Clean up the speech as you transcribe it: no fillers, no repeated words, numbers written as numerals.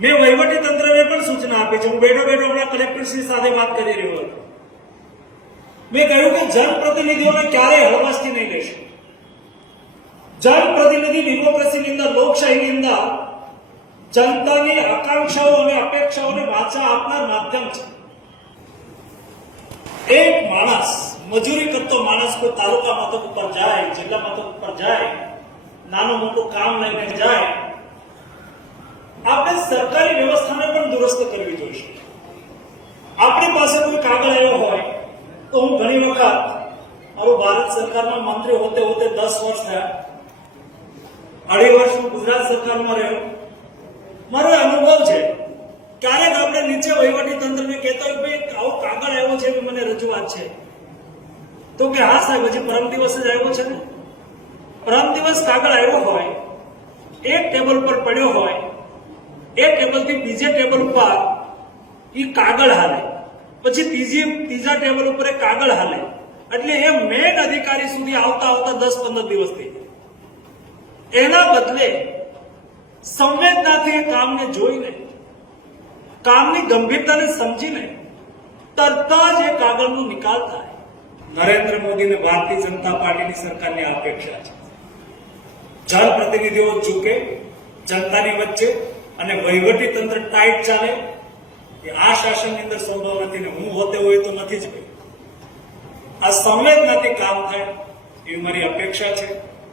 મેં વહીવટી તંત્રને પણ સૂચના આપી છે. હું બેઠો હમણાં કલેક્ટરશ્રી સાથે વાત કરી રહ્યો હતો. મેં કહ્યું કે જનપ્રતિનિધિઓને ક્યારેય હળવાશથી નહીં લેશે. જનપ્રતિનિધિ ડેમોક્રેસીની અંદર, લોકશાહીની અંદર જનતાની આકાંક્ષાઓ અને અપેક્ષાઓને વાચા આપનાર માધ્યમ છે. એક માણસ, મજૂરી કરતો માણસ કોઈ તાલુકા મથક ઉપર જાય, જિલ્લા મથક ઉપર જાય, નાનું મોટું કામ લઈને જાય, આપણે સરકારી વ્યવસ્થાને પણ દુરસ્ત કરવી જોઈશે. આપણી પાસે કોઈ કાગળ આવ્યો હોય તો હું ઘણી વખત મારું ભારત સરકારમાં મંત્રી હોતે 10 વર્ષ થયા, 2.5 વર્ષ હું ગુજરાત સરકારમાં રહ્યો. મારો અનુભવ છે. ક્યારેક આપણે નીચે વહીવટી તંત્રને કહેતા હોય ભાઈ આવો કાગળ આવ્યો છે, મને રજૂઆત છે, તો કે હા સાહેબ હજી પરમ દિવસે જ આવ્યો છે ને. પરમ દિવસ કાગળ આવ્યો હોય, એક ટેબલ પર પડ્યો હોય, એક ટેબલથી બીજે ટેબલ ઉપર એ કાગળ હાલે, પછી ત્રીજા ટેબલ ઉપર એ કાગળ હાલે, એટલે એ મેન અધિકારી સુધી આવતા 10-15 દિવસ થઈ જાય. એના બદલે સંવેદનાથી કામને જોઈને, કામની ગંભીરતાને સમજીને તરત જ એ કાગળનો નિકાલ થાય. નરેન્દ્ર મોદી અને ભારતીય જનતા પાર્ટીની સરકારની અપેક્ષા છે. જનપ્રતિનિધિઓ ઝૂકે જનતાની વચ્ચે અને વહીવટી તંત્ર ટાઈટ ચાલે, એ આ શાસનની અંદર સંભવ નથી ને હું હોતે હોય તો નથી જ. આ સંવેદનાથી કામ થાય એવી મારી અપેક્ષા છે.